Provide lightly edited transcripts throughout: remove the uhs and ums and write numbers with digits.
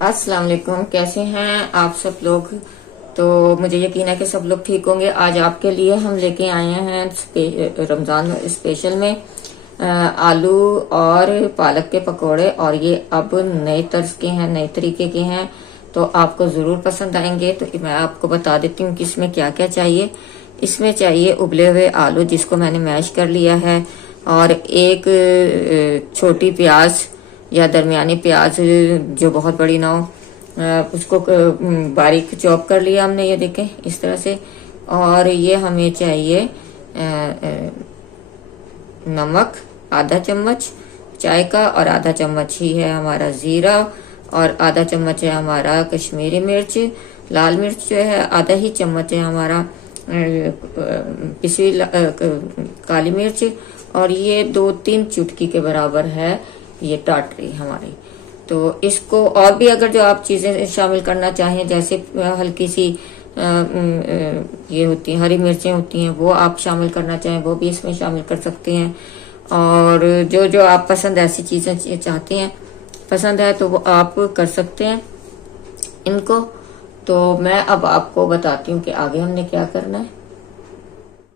अस्सलाम वालेकुम। कैसे हैं आप सब लोग। तो मुझे यकीन है कि सब लोग ठीक होंगे। आज आपके लिए हम लेके आए हैं रमजान स्पेशल में आलू और पालक के पकोड़े। और ये अब नए तर्ज के हैं, नए तरीके के हैं, तो आपको जरूर पसंद आएंगे। तो मैं आपको बता देती हूँ कि इसमें क्या क्या चाहिए। इसमें चाहिए उबले हुए आलू जिसको मैंने मैश कर लिया है, और एक छोटी प्याज या दरमियानी प्याज जो बहुत बड़ी ना हो, उसको बारीक चॉप कर लिया हमने, ये देखें इस तरह से। और ये हमें चाहिए नमक आधा चम्मच चाय का, और आधा चम्मच ही है हमारा जीरा, और आधा चम्मच है हमारा कश्मीरी मिर्च। लाल मिर्च जो है आधा ही चम्मच है हमारा पिसी काली मिर्च, और ये 2-3 चुटकी के बराबर है ये टाटरी हमारी। तो इसको और भी अगर जो आप चीजें शामिल करना चाहें, जैसे हल्की सी ये होती हैं हरी मिर्चें होती हैं, वो आप शामिल करना चाहें वो भी इसमें शामिल कर सकते हैं। और जो जो आप पसंद ऐसी चीजें चाहते हैं, पसंद है तो वो आप कर सकते हैं इनको। तो मैं अब आपको बताती हूँ कि आगे हमने क्या करना है।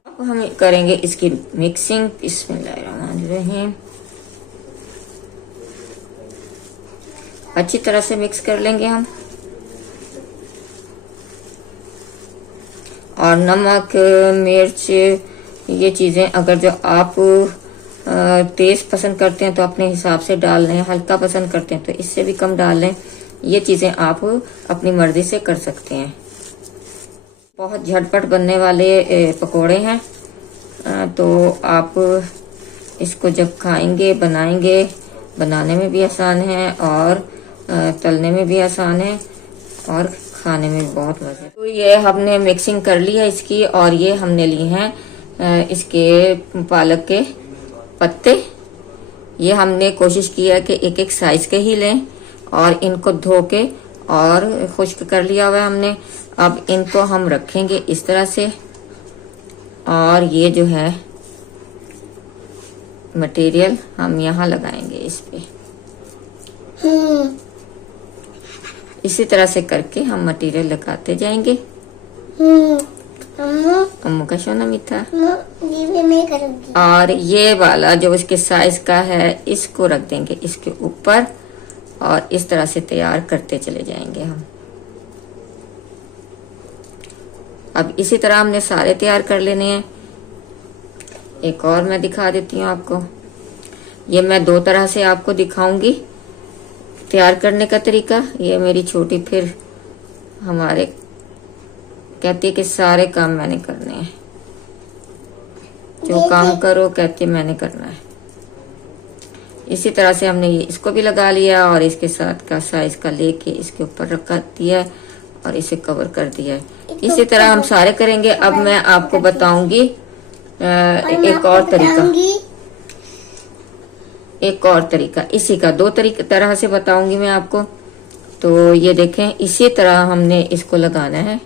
अब हम करेंगे इसकी मिक्सिंग। बिस्मिल्लाहिर्रहमानिर्रहीम। अच्छी तरह से मिक्स कर लेंगे हम। और नमक मिर्च ये चीजें अगर जो आप तेज पसंद करते हैं तो अपने हिसाब से डाल लें, हल्का पसंद करते हैं तो इससे भी कम डाल लें। ये चीजें आप अपनी मर्जी से कर सकते हैं। बहुत झटपट बनने वाले पकोड़े हैं, तो आप इसको जब खाएंगे, बनाएंगे, बनाने में भी आसान है और तलने में भी आसान है और खाने में भी बहुत मजे। तो ये हमने मिक्सिंग कर ली है इसकी, और ये हमने लिए हैं इसके पालक के पत्ते। ये हमने कोशिश की है कि एक एक साइज के ही लें, और इनको धो के और खुश्क कर लिया हुआ है हमने। अब इनको हम रखेंगे इस तरह से, और ये जो है मटेरियल हम यहाँ लगाएंगे इस पे। इसी तरह से करके हम मटेरियल लगाते जाएंगे। अम्मू का सोना मीठा। ये मैं करूंगी। और ये वाला जो इसके साइज का है इसको रख देंगे इसके ऊपर, और इस तरह से तैयार करते चले जाएंगे हम। अब इसी तरह हमने सारे तैयार कर लेने हैं। एक और मैं दिखा देती हूँ आपको। ये मैं 2 तरह से आपको दिखाऊंगी तैयार करने का तरीका। ये मेरी छोटी फिर हमारे कहती है कि सारे काम मैंने करने हैं, जो काम करो कहती है मैंने करना है। इसी तरह से हमने ये इसको भी लगा लिया, और इसके साथ का साइज का लेके इसके ऊपर रखा दिया और इसे कवर कर दिया है। इसी तरह हम सारे करेंगे। अब मैं आपको बताऊंगी एक और तरीका इसी का 2 तरह से बताऊंगी मैं आपको। तो ये देखें इसी तरह हमने इसको लगाना है।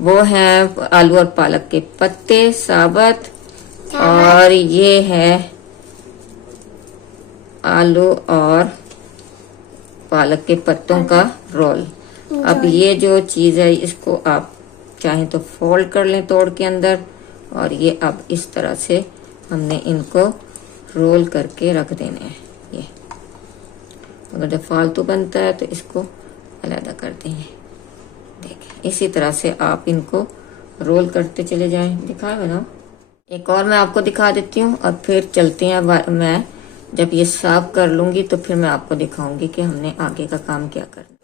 वो है आलू और पालक के पत्ते साबुत, और ये है आलू और पालक के पत्तों का रोल। अब ये जो चीज है इसको आप चाहें तो फोल्ड कर लें तोड़ के अंदर, और ये अब इस तरह से हमने इनको रोल करके रख देने हैं। ये अगर जब फालतू बनता है तो इसको अलग कर देंगे। देखिए इसी तरह से आप इनको रोल करते चले जाएं। दिखाए बनाओ। एक और मैं आपको दिखा देती हूँ, और फिर चलते हैं। मैं जब ये साफ कर लूंगी तो फिर मैं आपको दिखाऊंगी कि हमने आगे का काम क्या करना।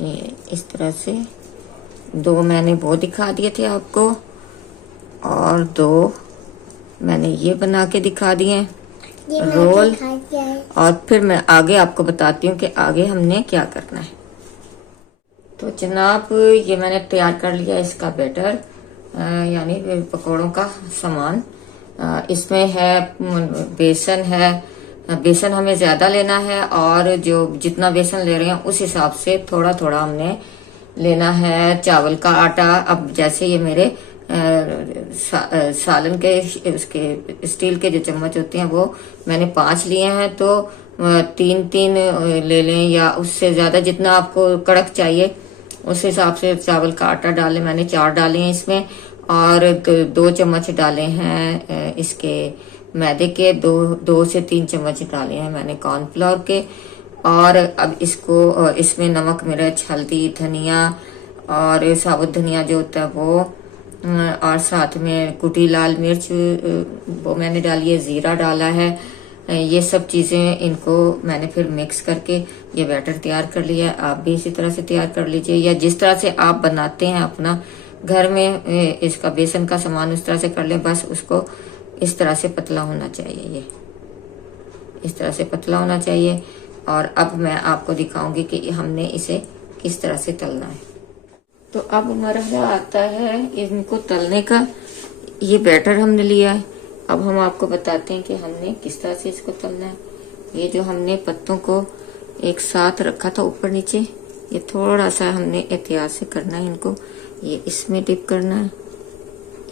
ये इस तरह से 2 मैंने वो दिखा दिए थे आपको, और 2 मैंने ये बना के दिखा दिए रोल। और फिर मैं आगे आपको बताती हूँ कि आगे हमने क्या करना है। तो जनाब ये मैंने तैयार कर लिया इसका बैटर, यानी पकोड़ों का सामान। इसमें है बेसन है। बेसन हमें ज्यादा लेना है, और जो जितना बेसन ले रहे हैं उस हिसाब से थोड़ा थोड़ा हमने लेना है चावल का आटा। अब जैसे ये मेरे सालन के उसके स्टील के जो चम्मच होते हैं वो मैंने 5 लिए हैं, तो 3-3 ले लें या उससे ज्यादा, जितना आपको कड़क चाहिए उस हिसाब से चावल का आटा डालें। मैंने 4 डाले हैं इसमें, और 2 चम्मच डाले हैं इसके मैदे के, 2 से 3 चम्मच डाले हैं मैंने कॉर्नफ्लोर के। और अब इसको इसमें नमक, मिर्च, हल्दी, धनिया और साबुत धनिया जो होता है वो, और साथ में कुटी लाल मिर्च वो मैंने डाली है, जीरा डाला है। ये सब चीजें इनको मैंने फिर मिक्स करके ये बैटर तैयार कर लिया है। आप भी इसी तरह से तैयार कर लीजिए, या जिस तरह से आप बनाते हैं अपना घर में इसका बेसन का सामान उस तरह से कर लें। बस उसको इस तरह से पतला होना चाहिए, ये इस तरह से पतला होना चाहिए। और अब मैं आपको दिखाऊंगी कि हमने इसे किस तरह से तलना है। तो अब मरहला आता है इनको तलने का। ये बैटर हमने लिया है, अब हम आपको बताते हैं कि हमने किस तरह से इसको तलना है। ये जो हमने पत्तों को एक साथ रखा था ऊपर नीचे, ये थोड़ा सा हमने एहतियात से करना है इनको। ये इसमें डिप करना है,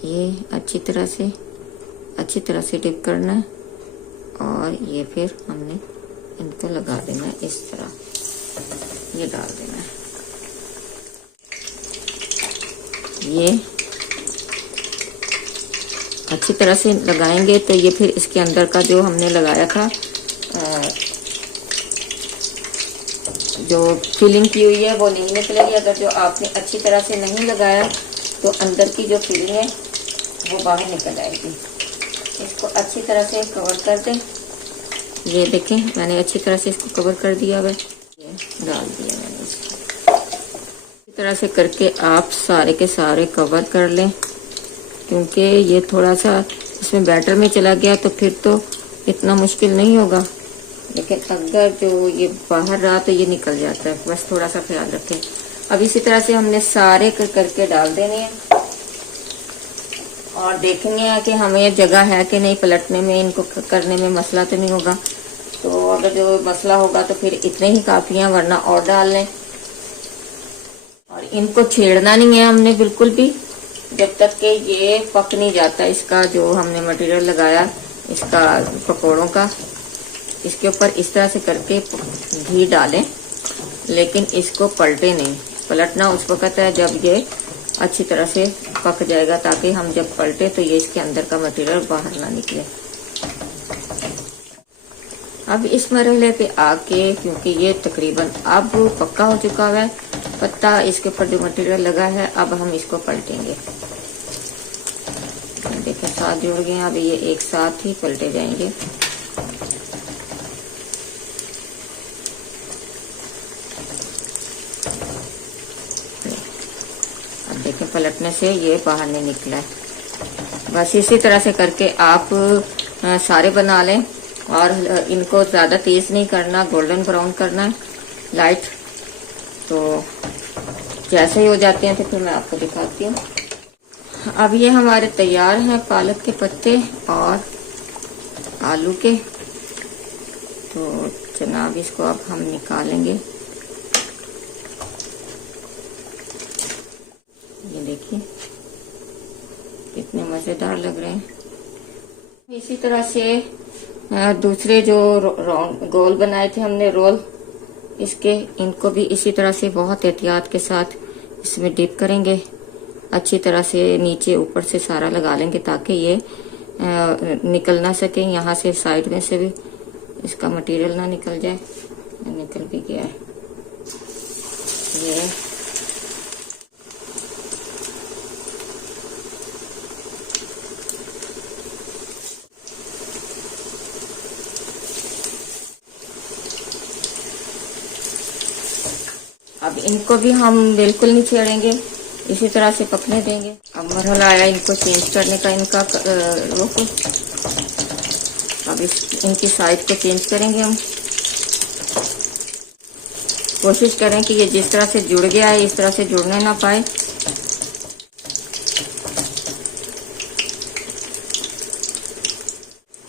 ये अच्छी तरह से डिप करना है, और ये फिर हमने इनको लगा देना है इस तरह, ये डाल देना है। ये अच्छी तरह से लगाएंगे तो ये फिर इसके अंदर का जो हमने लगाया था, जो फिलिंग की हुई है वो नहीं निकलेगी। अगर जो आपने अच्छी तरह से नहीं लगाया तो अंदर की जो फिलिंग है वो बाहर निकल आएगी। इसको अच्छी तरह से कवर कर दें। ये देखें, मैंने अच्छी तरह से इसको कवर कर दिया है, ये डाल दिया मैंने इसको। इसी तरह से करके आप सारे के सारे कवर कर लें, क्योंकि ये थोड़ा सा इसमें बैटर में चला गया तो फिर तो इतना मुश्किल नहीं होगा, लेकिन अगर जो ये बाहर रहा तो ये निकल जाता है। बस थोड़ा सा ख्याल रखें। अब इसी तरह से हमने सारे करके डाल देने हैं, और देखेंगे कि हमें जगह है कि नहीं पलटने में, इनको करने में मसला तो नहीं होगा। तो अगर जो मसला होगा तो फिर इतने ही काफी हैं, वरना और डाल लें। और इनको छेड़ना नहीं है हमने बिल्कुल भी, जब तक कि ये पक नहीं जाता। इसका जो हमने मटेरियल लगाया इसका पकोड़ों का, इसके ऊपर इस तरह से करके घी डालें, लेकिन इसको पलटे नहीं। पलटना उस वक्त है जब ये अच्छी तरह से पक जाएगा, ताकि हम जब पलटे तो ये इसके अंदर का मटेरियल बाहर ना निकले। अब इस मरहले पे आके, क्योंकि ये तकरीबन अब पक्का हो चुका है पत्ता, इसके ऊपर जो मटेरियल लगा है, अब हम इसको पलटेंगे। देखिए साथ जुड़ गए, अब ये एक साथ ही पलटे जाएंगे। अब देखें पलटने से ये बाहर नहीं निकला है। बस इसी तरह से करके आप सारे बना लें, और इनको ज्यादा तेज नहीं करना, गोल्डन ब्राउन करना है, लाइट। तो जैसे ही हो जाते हैं तो फिर मैं आपको दिखाती हूँ। अब ये हमारे तैयार हैं पालक के पत्ते और आलू के। तो जनाब इसको अब हम निकालेंगे। ये देखिए कितने मजेदार लग रहे हैं। इसी तरह से दूसरे जो गोल बनाए थे हमने रोल इसके, इनको भी इसी तरह से बहुत एहतियात के साथ इसमें डिप करेंगे। अच्छी तरह से नीचे ऊपर से सारा लगा लेंगे, ताकि ये निकल ना सके। यहाँ से साइड में से भी इसका मटेरियल ना निकल जाए। निकल भी गया है ये। अब इनको भी हम बिल्कुल नहीं छेड़ेंगे, इसी तरह से पकने देंगे। अब मरहला आया इनको चेंज करने का, इनका रुख। अब इनकी साइज को चेंज करेंगे हम। कोशिश करें कि ये जिस तरह से जुड़ गया है इस तरह से जुड़ने ना पाए।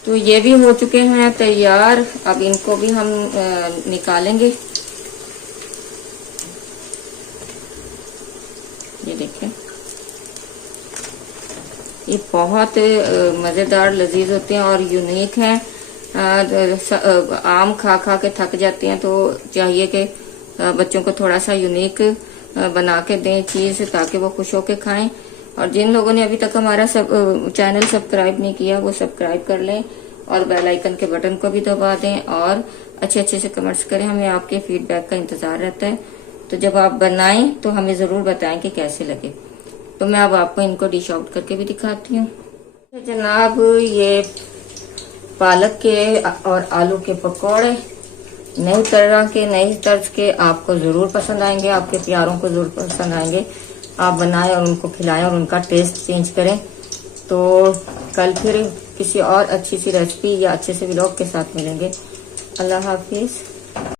तो ये भी हो चुके हैं तैयार। अब इनको भी हम निकालेंगे। ये देखें ये बहुत मज़ेदार लजीज होते हैं और यूनिक हैं। आम खा खा के थक जाते हैं, तो चाहिए कि बच्चों को थोड़ा सा यूनिक बना के दें चीज़, ताकि वो खुश होके खाएं। और जिन लोगों ने अभी तक हमारा चैनल सब्सक्राइब नहीं किया वो सब्सक्राइब कर लें और बेल आइकन के बटन को भी दबा दें और अच्छे अच्छे से कमेंट्स करें। हमें आपके फीडबैक का इंतजार रहता है। तो जब आप बनाएं तो हमें ज़रूर बताएं कि कैसे लगे। तो मैं अब आपको इनको डिश आउट करके भी दिखाती हूँ। जनाब, ये पालक के और आलू के पकौड़े नई तरह के, नई तर्ज के आपको ज़रूर पसंद आएंगे, आपके प्यारों को ज़रूर पसंद आएंगे। आप बनाएं और उनको खिलाएं और उनका टेस्ट चेंज करें। तो कल फिर किसी और अच्छी सी रेसिपी या अच्छे से व्लॉग के साथ मिलेंगे। अल्लाह हाफिज़।